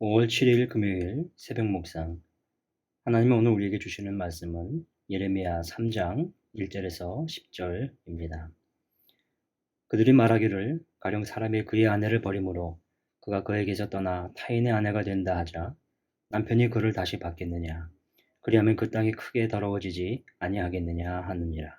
5월 7일 금요일 새벽 묵상. 하나님은 오늘 우리에게 주시는 말씀은 예레미야 3장 1절에서 10절입니다. 그들이 말하기를 가령 사람이 그의 아내를 버림으로 그가 그에게서 떠나 타인의 아내가 된다 하자 남편이 그를 다시 받겠느냐. 그리하면 그 땅이 크게 더러워지지 아니하겠느냐 하느니라.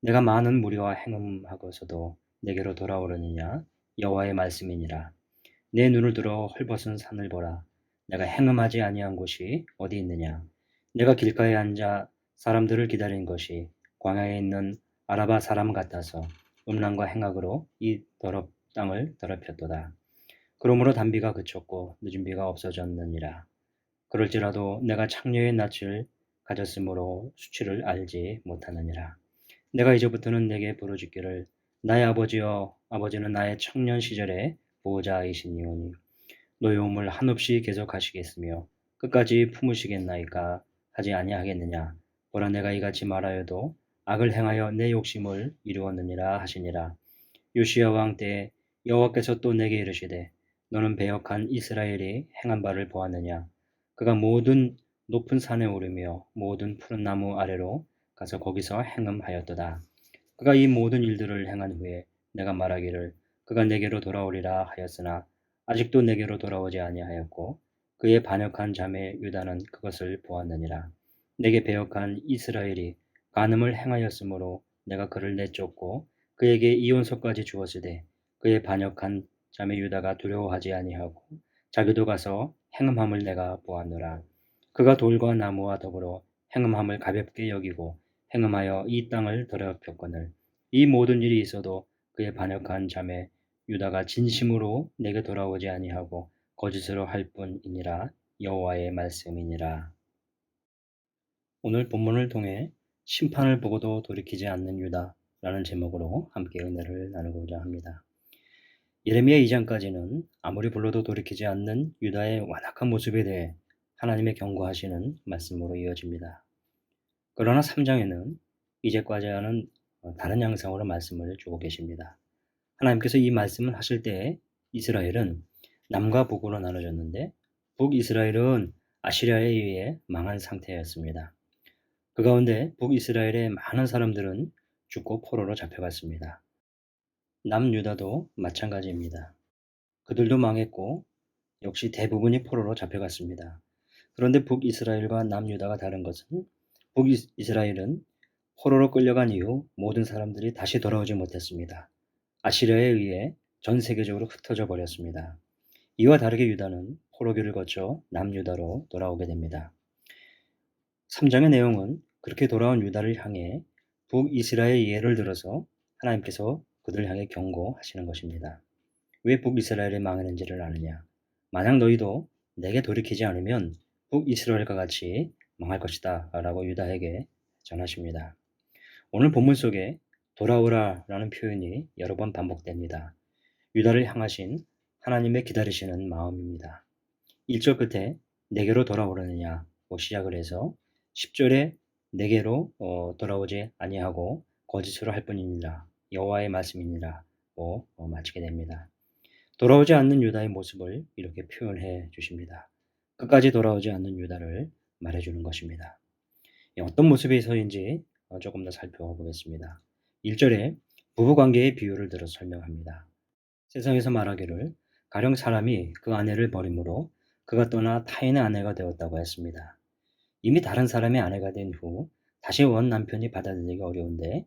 내가 많은 무리와 행음하고서도 내게로 돌아오려느냐. 여호와의 말씀이니라. 내 눈을 들어 헐벗은 산을 보라. 내가 행음하지 아니한 곳이 어디 있느냐. 내가 길가에 앉아 사람들을 기다린 것이 광야에 있는 아라바 사람 같아서 음란과 행악으로 이 땅을 더럽혔도다. 그러므로 단비가 그쳤고 늦은 비가 없어졌느니라. 그럴지라도 내가 창녀의 낯을 가졌으므로 수치를 알지 못하느니라. 내가 이제부터는 내게 부르짖기를 나의 아버지여. 아버지는 나의 청년 시절의 보호자이시니오니 노여움을 한없이 계속하시겠으며 끝까지 품으시겠나이까 하지 아니하겠느냐. 보라, 내가 이같이 말하여도 악을 행하여 내 욕심을 이루었느니라 하시니라. 요시야 왕 때에 여호와께서 또 내게 이르시되 너는 배역한 이스라엘이 행한 바를 보았느냐. 그가 모든 높은 산에 오르며 모든 푸른 나무 아래로 가서 거기서 행음하였도다. 그가 이 모든 일들을 행한 후에 내가 말하기를 그가 내게로 돌아오리라 하였으나 아직도 내게로 돌아오지 아니하였고 그의 반역한 자매 유다는 그것을 보았느니라. 내게 배역한 이스라엘이 간음을 행하였으므로 내가 그를 내쫓고 그에게 이혼서까지 주었으되 그의 반역한 자매 유다가 두려워하지 아니하고 자기도 가서 행음함을 내가 보았노라. 그가 돌과 나무와 더불어 행음함을 가볍게 여기고 행음하여 이 땅을 더럽혔거늘 이 모든 일이 있어도 그의 반역한 자매 유다가 진심으로 내게 돌아오지 아니하고 거짓으로 할 뿐이니라. 여호와의 말씀이니라. 오늘 본문을 통해 심판을 보고도 돌이키지 않는 유다라는 제목으로 함께 은혜를 나누고자 합니다. 예레미야 2장까지는 아무리 불러도 돌이키지 않는 유다의 완악한 모습에 대해 하나님의 경고하시는 말씀으로 이어집니다. 그러나 3장에는 이제까지와는 다른 양상으로 말씀을 주고 계십니다. 하나님께서 이 말씀을 하실 때에 이스라엘은 남과 북으로 나눠졌는데 북이스라엘은 아시리아에 의해 망한 상태였습니다. 그 가운데 북이스라엘의 많은 사람들은 죽고 포로로 잡혀갔습니다. 남유다도 마찬가지입니다. 그들도 망했고 역시 대부분이 포로로 잡혀갔습니다. 그런데 북이스라엘과 남유다가 다른 것은 북이스라엘은 포로로 끌려간 이후 모든 사람들이 다시 돌아오지 못했습니다. 아시리아에 의해 전 세계적으로 흩어져 버렸습니다. 이와 다르게 유다는 포로기를 거쳐 남유다로 돌아오게 됩니다. 3장의 내용은 그렇게 돌아온 유다를 향해 북이스라엘의 예를 들어서 하나님께서 그들을 향해 경고하시는 것입니다. 왜 북이스라엘이 망했는지를 아느냐. 만약 너희도 내게 돌이키지 않으면 북이스라엘과 같이 망할 것이다 라고 유다에게 전하십니다. 오늘 본문 속에 돌아오라 라는 표현이 여러 번 반복됩니다. 유다를 향하신 하나님의 기다리시는 마음입니다. 1절 끝에 내게로 돌아오려느냐고 시작을 해서 10절에 내게로 돌아오지 아니하고 거짓으로 할 뿐이니라. 여호와의 말씀이니라고 마치게 됩니다. 돌아오지 않는 유다의 모습을 이렇게 표현해 주십니다. 끝까지 돌아오지 않는 유다를 말해주는 것입니다. 어떤 모습에서인지 조금 더 살펴보겠습니다. 1절에 부부관계의 비유를 들어 설명합니다. 세상에서 말하기를 가령 사람이 그 아내를 버림으로 그가 떠나 타인의 아내가 되었다고 했습니다. 이미 다른 사람의 아내가 된 후 다시 원 남편이 받아들이기 어려운데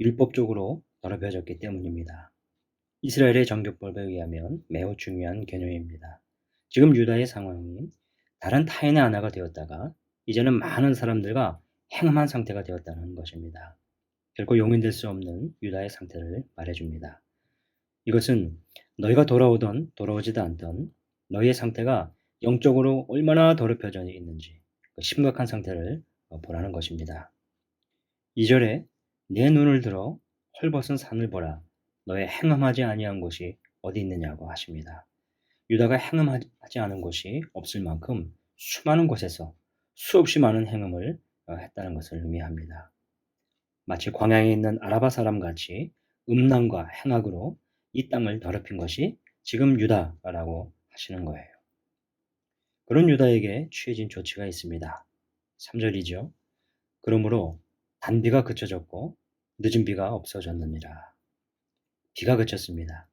율법적으로 더럽혀졌기 때문입니다. 이스라엘의 정교법에 의하면 매우 중요한 개념입니다. 지금 유다의 상황이 다른 타인의 아내가 되었다가 이제는 많은 사람들과 행음한 상태가 되었다는 것입니다. 결코 용인될 수 없는 유다의 상태를 말해줍니다. 이것은 너희가 돌아오던 돌아오지도 않던 너희의 상태가 영적으로 얼마나 더럽혀져 있는지 그 심각한 상태를 보라는 것입니다. 2절에 내 눈을 들어 헐벗은 산을 보라. 너의 행음하지 아니한 곳이 어디 있느냐고 하십니다. 유다가 행음하지 않은 곳이 없을 만큼 수많은 곳에서 수없이 많은 행음을 했다는 것을 의미합니다. 마치 광야에 있는 아라바 사람 같이 음란과 행악으로 이 땅을 더럽힌 것이 지금 유다라고 하시는 거예요. 그런 유다에게 취해진 조치가 있습니다. 3절이죠. 그러므로 단비가 그쳐졌고 늦은 비가 없어졌느니라. 비가 그쳤습니다.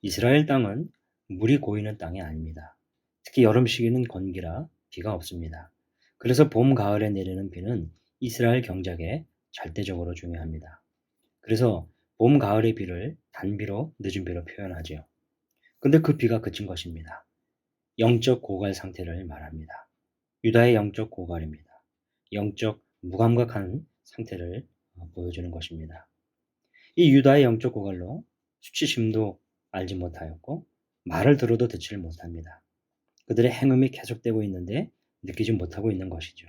이스라엘 땅은 물이 고이는 땅이 아닙니다. 특히 여름 시기는 건기라 비가 없습니다. 그래서 봄, 가을에 내리는 비는 이스라엘 경작에 절대적으로 중요합니다. 그래서 봄, 가을의 비를 단비로 늦은 비로 표현하죠. 근데 그 비가 그친 것입니다. 영적 고갈 상태를 말합니다. 유다의 영적 고갈입니다. 영적 무감각한 상태를 보여주는 것입니다. 이 유다의 영적 고갈로 수치심도 알지 못하였고 말을 들어도 듣지를 못합니다. 그들의 행음이 계속되고 있는데 느끼지 못하고 있는 것이죠.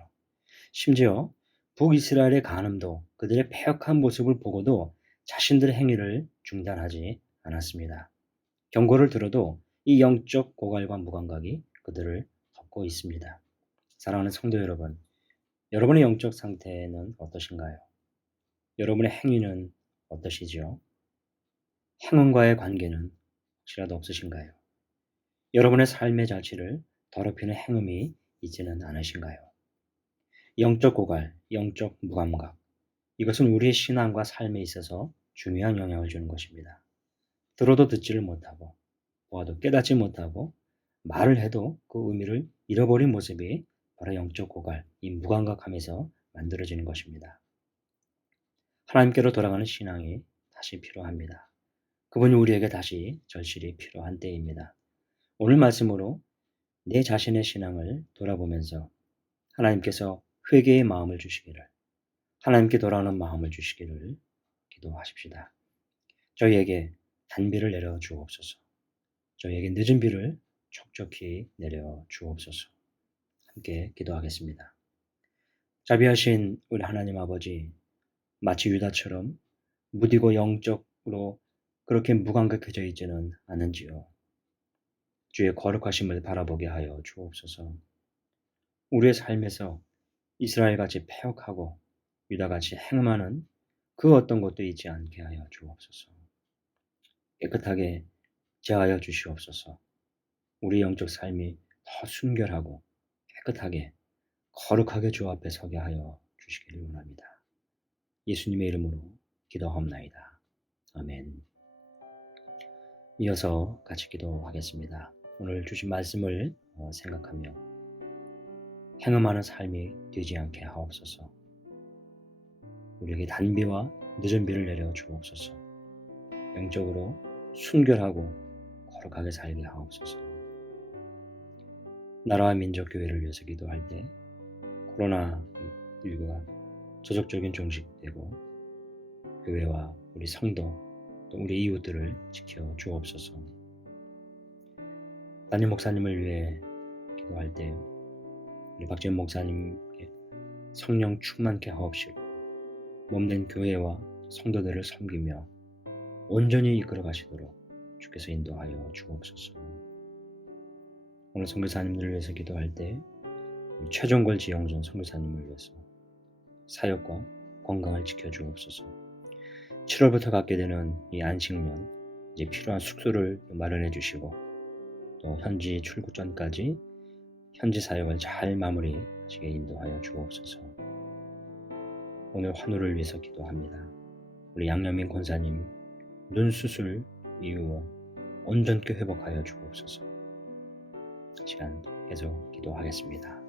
심지어 북이스라엘의 간음도 그들의 패역한 모습을 보고도 자신들의 행위를 중단하지 않았습니다. 경고를 들어도 이 영적 고갈과 무감각이 그들을 덮고 있습니다. 사랑하는 성도 여러분, 여러분의 영적 상태는 어떠신가요? 여러분의 행위는 어떠시죠? 행운과의 관계는 혹시라도 없으신가요? 여러분의 삶의 자취를 더럽히는 행음이 있지는 않으신가요? 영적 고갈, 영적 무감각, 이것은 우리의 신앙과 삶에 있어서 중요한 영향을 주는 것입니다. 들어도 듣지를 못하고 보아도 깨닫지 못하고 말을 해도 그 의미를 잃어버린 모습이 바로 영적 고갈, 이 무감각함에서 만들어지는 것입니다. 하나님께로 돌아가는 신앙이 다시 필요합니다. 그분이 우리에게 다시 절실히 필요한 때입니다. 오늘 말씀으로 내 자신의 신앙을 돌아보면서 하나님께서 회개의 마음을 주시기를, 하나님께 돌아오는 마음을 주시기를 기도하십시다. 저희에게 단비를 내려 주옵소서. 저희에게 늦은 비를 촉촉히 내려 주옵소서. 함께 기도하겠습니다. 자비하신 우리 하나님 아버지, 마치 유다처럼 무디고 영적으로 그렇게 무감각해져 있지는 않은지요. 주의 거룩하심을 바라보게 하여 주옵소서. 우리의 삶에서 이스라엘같이 패역하고 유다같이 행음하는 그 어떤 것도 있지 않게 하여 주옵소서. 깨끗하게 제하여 주시옵소서. 우리 영적 삶이 더 순결하고 깨끗하게 거룩하게 주 앞에 서게 하여 주시기를 원합니다. 예수님의 이름으로 기도하옵나이다. 아멘. 이어서 같이 기도하겠습니다. 오늘 주신 말씀을 생각하며 행음하는 삶이 되지 않게 하옵소서. 우리에게 단비와 늦은 비를 내려 주옵소서. 영적으로 순결하고 거룩하게 살게 하옵소서. 나라와 민족 교회를 위해서 기도할 때 코로나19가 조속적인 종식되고 교회와 우리 성도 또 우리 이웃들을 지켜 주옵소서. 담임 목사님을 위해 기도할 때 우리 박지원 목사님께 성령 충만케 하옵시고 몸된 교회와 성도들을 섬기며 온전히 이끌어 가시도록 주께서 인도하여 주옵소서. 오늘 선교사님들을 위해서 기도할 때 우리 최종걸 지영전 선교사님을 위해서 사역과 건강을 지켜주옵소서. 7월부터 갖게 되는 이 안식년, 이제 필요한 숙소를 마련해 주시고 또 현지 출국 전까지 현지 사역을 잘 마무리하시게 인도하여 주옵소서. 오늘 환우를 위해서 기도합니다. 우리 양여민 권사님 눈 수술 이후 온전케 회복하여 주옵소서. 시간 계속 기도하겠습니다.